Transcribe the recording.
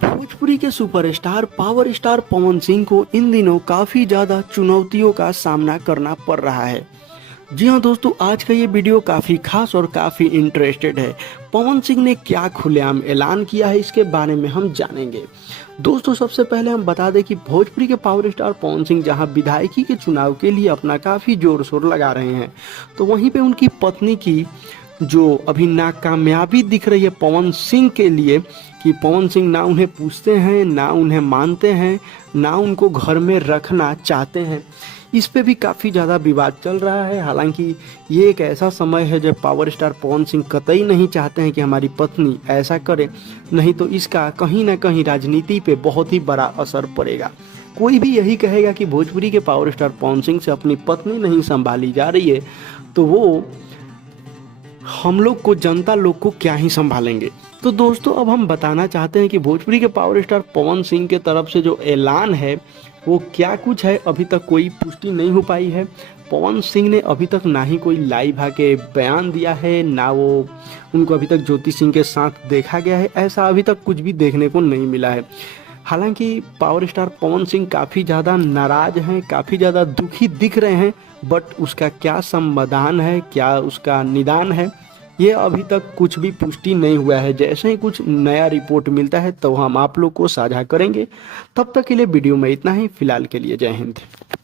भोजपुरी के superstar power star Pawan Singh को इन दिनों काफ़ी ज़्यादा चुनौतियों का सामना करना पड़ रहा है। जी हाँ दोस्तों, आज का ये वीडियो काफ़ी खास और काफ़ी इंटरेस्टेड है। पवन सिंह ने क्या खुलेआम ऐलान किया है, इसके बारे में हम जानेंगे। दोस्तों, सबसे पहले हम बता दें कि भोजपुरी के पावर स्टार पवन सिंह जहां विधायकी के चुनाव के लिए अपना काफ़ी जोर शोर लगा रहे हैं, तो वहीं पे उनकी पत्नी की जो अभी नाकामयाबी दिख रही है पवन सिंह के लिए, कि पवन सिंह ना उन्हें पूछते हैं, ना उन्हें मानते हैं, ना उनको घर में रखना चाहते हैं। इस पे भी काफ़ी ज़्यादा विवाद चल रहा है। हालांकि ये एक ऐसा समय है जब पावर स्टार पवन सिंह कतई नहीं चाहते हैं कि हमारी पत्नी ऐसा करे, नहीं तो इसका कहीं ना कहीं राजनीति पे बहुत ही बड़ा असर पड़ेगा। कोई भी यही कहेगा कि भोजपुरी के पावर स्टार पवन सिंह से अपनी पत्नी नहीं संभाली जा रही है, तो वो हम लोग को, जनता लोग को क्या ही संभालेंगे। तो दोस्तों, अब हम बताना चाहते हैं कि भोजपुरी के पावर स्टार पवन सिंह के तरफ से जो ऐलान है वो क्या कुछ है। अभी तक कोई पुष्टि नहीं हो पाई है। पवन सिंह ने अभी तक ना ही कोई लाइव आके बयान दिया है, ना वो उनको अभी तक ज्योति सिंह के साथ देखा गया है। ऐसा अभी तक कुछ भी देखने को नहीं मिला है। हालांकि पावर स्टार पवन सिंह काफ़ी ज़्यादा नाराज हैं, काफ़ी ज़्यादा दुखी दिख रहे हैं, बट उसका क्या समाधान है, क्या उसका निदान है, ये अभी तक कुछ भी पुष्टि नहीं हुआ है। जैसे ही कुछ नया रिपोर्ट मिलता है तो हम आप लोग को साझा करेंगे। तब तक के लिए वीडियो में इतना ही। फिलहाल के लिए जय हिंद।